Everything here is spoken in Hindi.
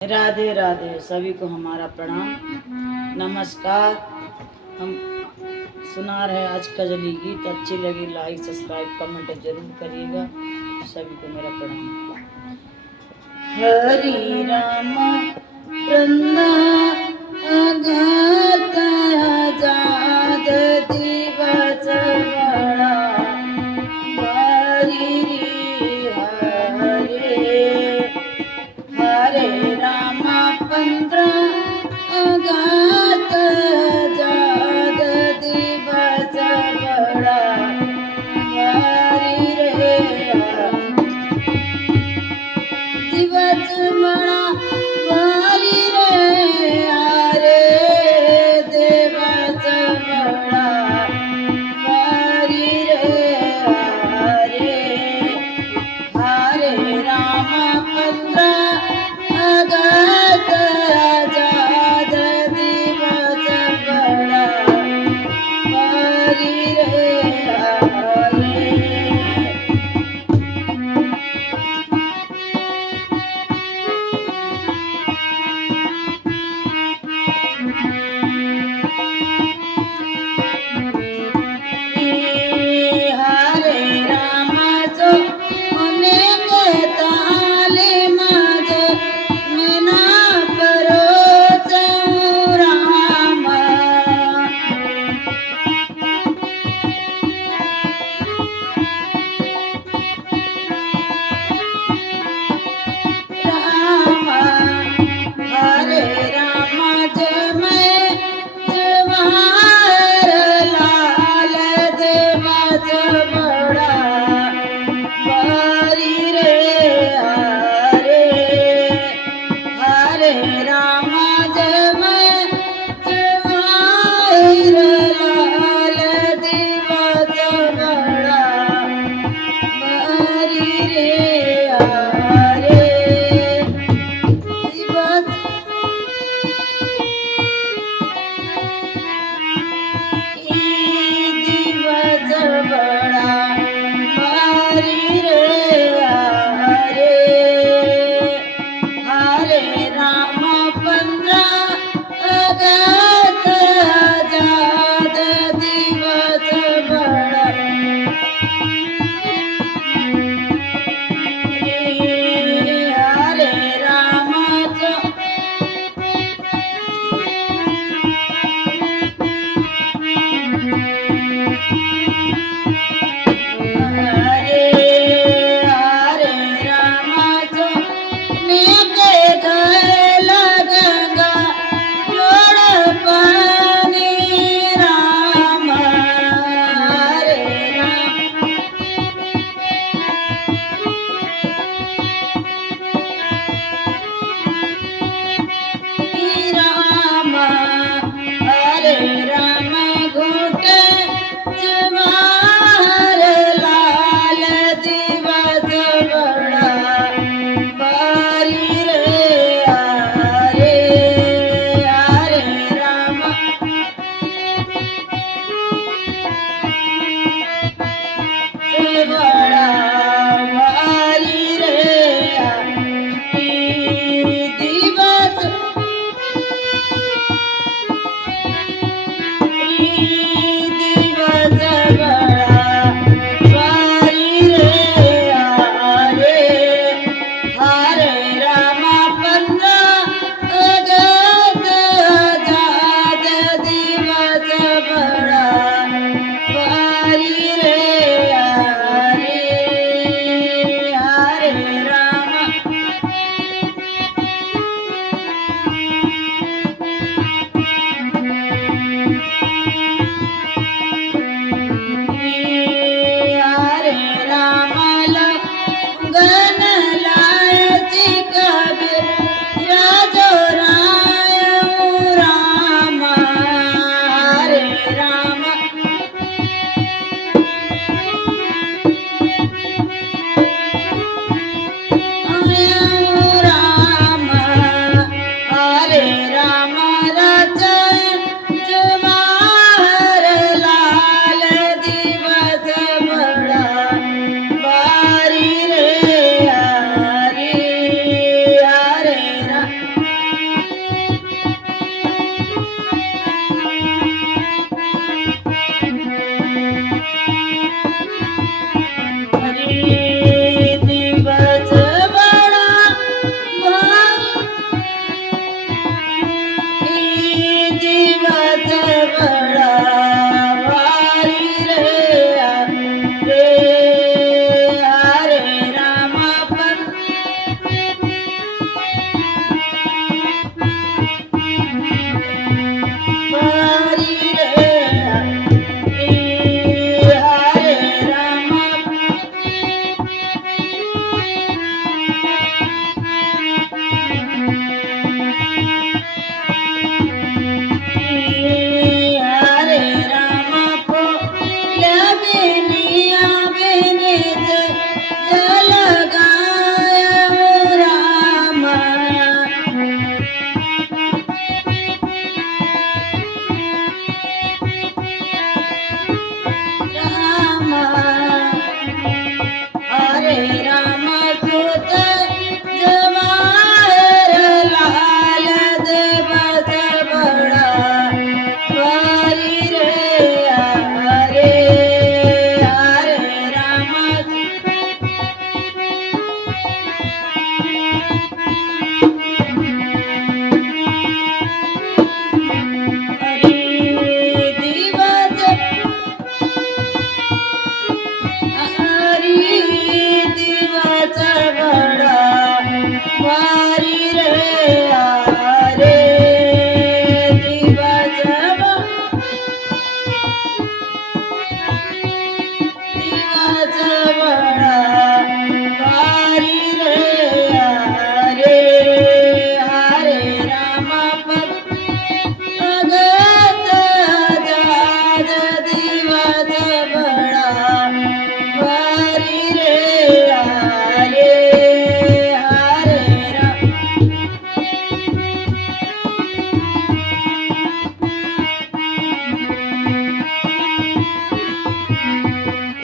राधे राधे, सभी को हमारा प्रणाम। नमस्कार। हम सुना रहे आज कजली गीत, अच्छी लगी लाइक सब्सक्राइब कमेंट ज़रूर करिएगा। सभी को मेरा प्रणाम। हरी राम प्रणाम